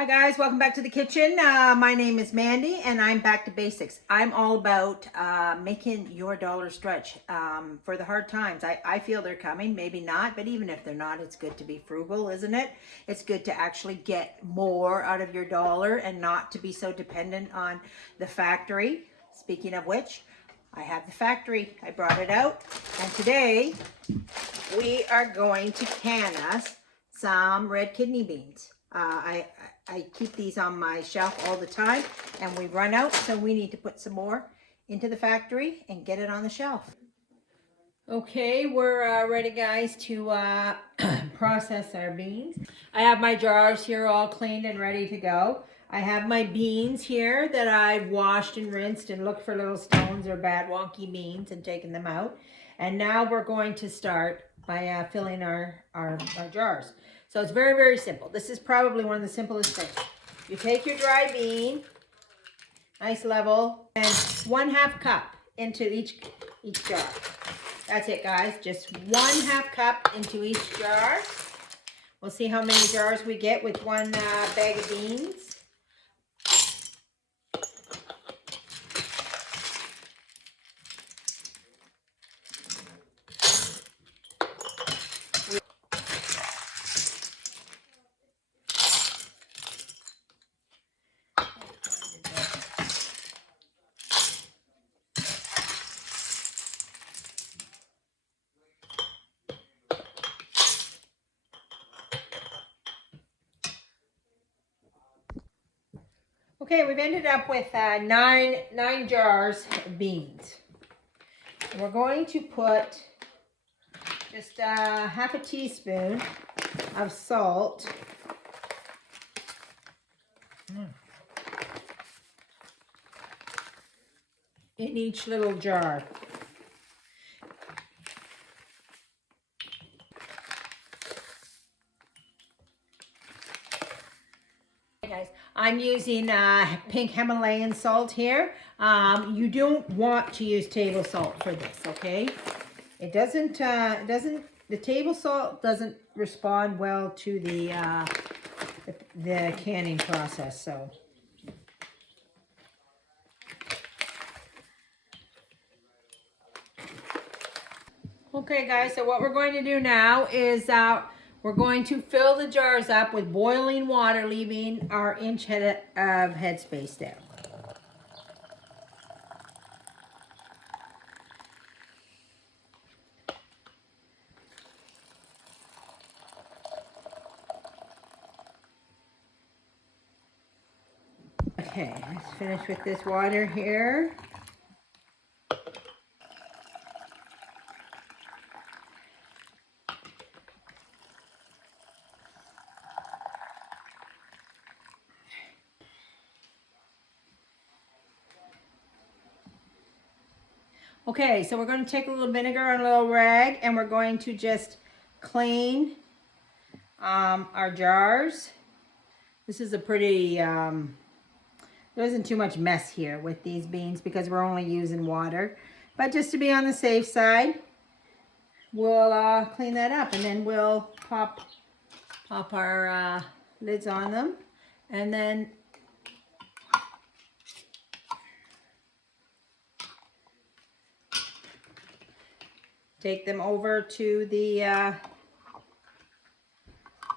Hi guys, welcome back to the kitchen. My name is Mandy and I'm back to basics. I'm all about making your dollar stretch for the hard times. I feel they're coming, maybe not, but even if they're not, it's good to be frugal, isn't it? It's good to actually get more out of your dollar and not to be so dependent on the factory. Speaking of which, I have the factory. I brought it out and today we are going to can us some red kidney beans. I keep these on my shelf all the time and we run out, so we need to put some more into the factory and get it on the shelf. Okay, we're ready guys to process our beans. I have my jars here all cleaned and ready to go. I have my beans here that I've washed and rinsed and looked for little stones or bad wonky beans and taken them out. And now we're going to start by filling our jars. So it's very, very simple. This is probably one of the simplest things. You take your dry bean, nice level, and 1/2 cup into each jar. That's it, guys. Just 1/2 cup into each jar. We'll see how many jars we get with one bag of beans. Okay, we've ended up with nine jars of beans. We're going to put just 1/2 teaspoon of salt in each little jar. Guys, I'm using pink Himalayan salt here. You don't want to use table salt for this, okay? It doesn't, the table salt doesn't respond well to the canning process, so. Okay guys, so what we're going to do now is we're going to fill the jars up with boiling water, leaving our inch head of headspace there. Okay, let's finish with this water here. Okay, so we're going to take a little vinegar and a little rag and we're going to just clean our jars. This is a pretty, there isn't too much mess here with these beans because we're only using water. But just to be on the safe side, we'll clean that up and then we'll pop our lids on them and then take them over to the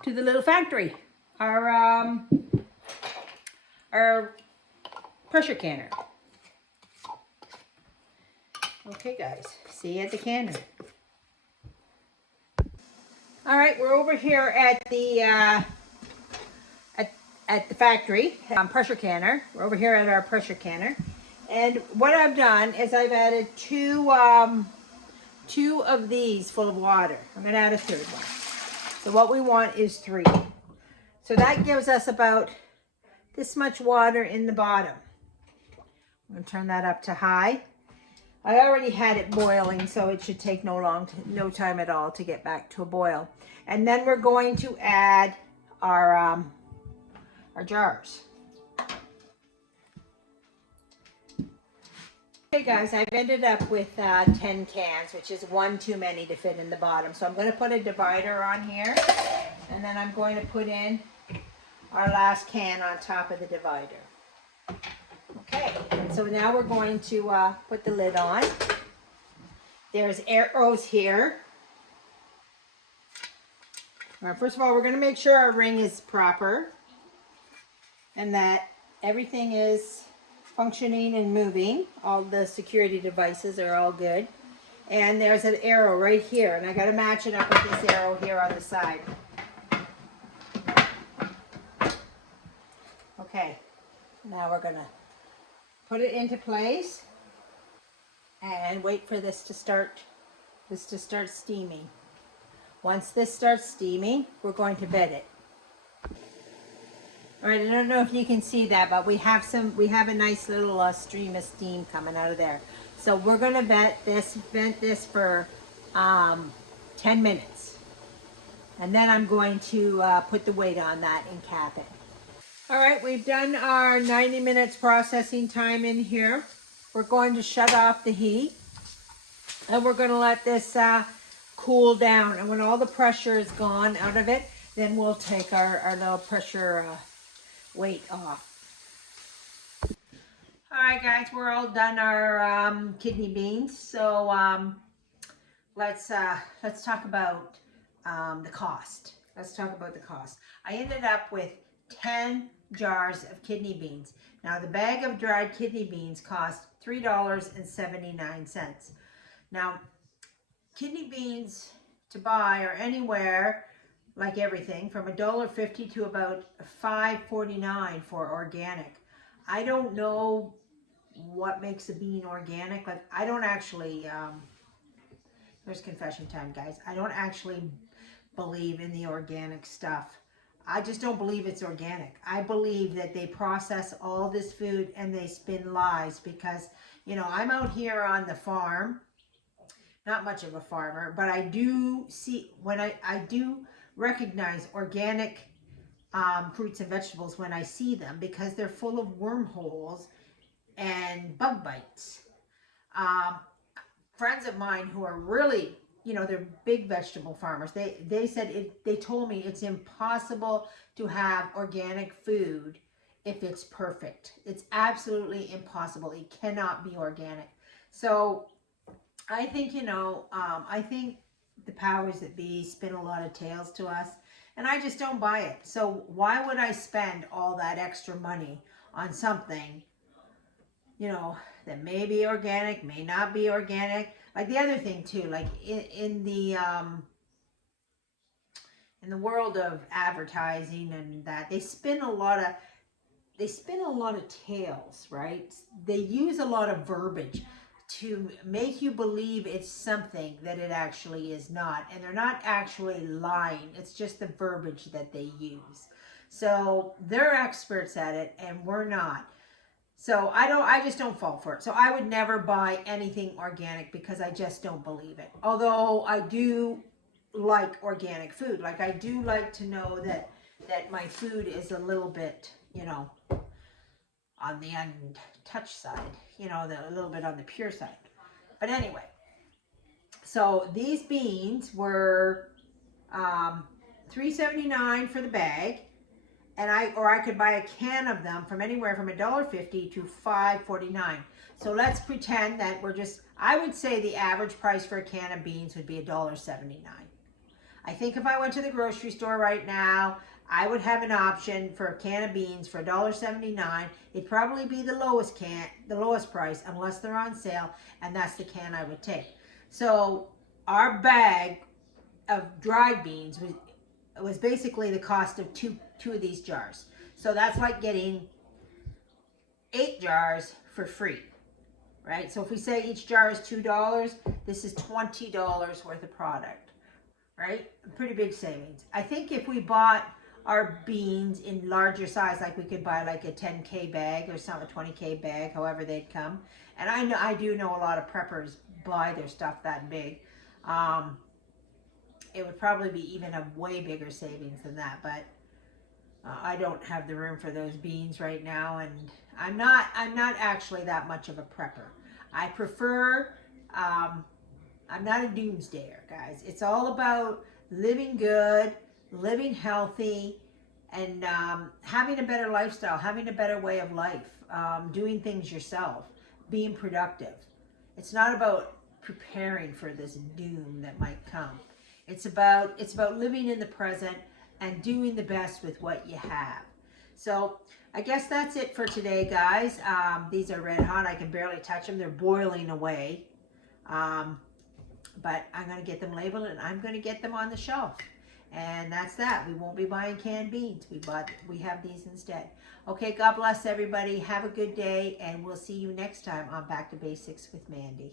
little factory, our pressure canner. Okay, guys, see you at the canner. All right, we're over here at the at the factory pressure canner. We're over here at our pressure canner, and what I've done is I've added two of these full of water. I'm going to add a third one. So what we want is 3. So that gives us about this much water in the bottom. I'm going to turn that up to high. I already had it boiling, so it should take no time at all to get back to a boil. And then we're going to add our jars. Okay guys, I've ended up with 10 cans, which is one too many to fit in the bottom. So I'm going to put a divider on here, and then I'm going to put in our last can on top of the divider. Okay, so now we're going to put the lid on. There's arrows here. All right, first of all, we're going to make sure our ring is proper and that everything is functioning and moving. All the security devices are all good. And there's an arrow right here, and I got to match it up with this arrow here on the side. Okay, now we're going to put it into place and wait for this to start steaming. Once this starts steaming, we're going to bed it. All right, I don't know if you can see that, but we have a nice little stream of steam coming out of there. So we're going to vent this for 10 minutes. And then I'm going to put the weight on that and cap it. All right, we've done our 90 minutes processing time in here. We're going to shut off the heat. And we're going to let this cool down. And when all the pressure is gone out of it, then we'll take our little pressure weight off. All right, guys, we're all done our kidney beans. So let's talk about the cost. Let's talk about the cost. I ended up with 10 jars of kidney beans. Now, the bag of dried kidney beans cost $3.79. Now, kidney beans to buy are anywhere, like everything, from $1.50 to about $5.49 for organic. I don't know what makes a bean organic. Like, I don't actually, here's confession time, guys. I don't actually believe in the organic stuff. I just don't believe it's organic. I believe that they process all this food and they spin lies because, you know, I'm out here on the farm, not much of a farmer, but I do see, when I do recognize organic fruits and vegetables when I see them because they're full of wormholes and bug bites. Friends of mine who are really, you know, they're big vegetable farmers. They said they told me it's impossible to have organic food if it's perfect. It's absolutely impossible. It cannot be organic. So I think, you know, I think the powers that be spin a lot of tales to us, and I just don't buy it. So why would I spend all that extra money on something, you know, that may be organic, may not be organic? Like the other thing too, like in the world of advertising and that, they spin a lot of tales, right? They use a lot of verbiage to make you believe it's something that it actually is not. And they're not actually lying. It's just the verbiage that they use. So they're experts at it and we're not. So I just don't fall for it. So I would never buy anything organic because I just don't believe it. Although I do like organic food. Like I do like to know that my food is a little bit, you know, on the untouched side, you know, a little bit on the pure side. But anyway, so these beans were $3.79 for the bag, and I could buy a can of them from anywhere from $1.50 to $5.49. So let's pretend that I would say the average price for a can of beans would be $1.79. I think if I went to the grocery store right now, I would have an option for a can of beans for $1.79. It'd probably be the lowest price unless they're on sale, and that's the can I would take. So our bag of dried beans was basically the cost of two of these jars. So that's like getting 8 jars for free, right? So if we say each jar is $2, this is $20 worth of product, right? A pretty big savings. I think if we bought our beans in larger size, like we could buy like a 10K bag or some, a 20K bag, however they'd come. And I do know a lot of preppers buy their stuff that big. It would probably be even a way bigger savings than that, but I don't have the room for those beans right now, and I'm not actually that much of a prepper. I prefer, I'm not a doomsdayer, guys. It's all about living good, living healthy, and having a better lifestyle, having a better way of life, doing things yourself, being productive. It's not about preparing for this doom that might come. It's about living in the present and doing the best with what you have. So I guess that's it for today, guys. These are red hot. I can barely touch them. They're boiling away. But I'm going to get them labeled and I'm going to get them on the shelf. And that's that. We won't be buying canned beans. We have these instead. Okay, God bless everybody. Have a good day, and we'll see you next time on Back to Basics with Mandy.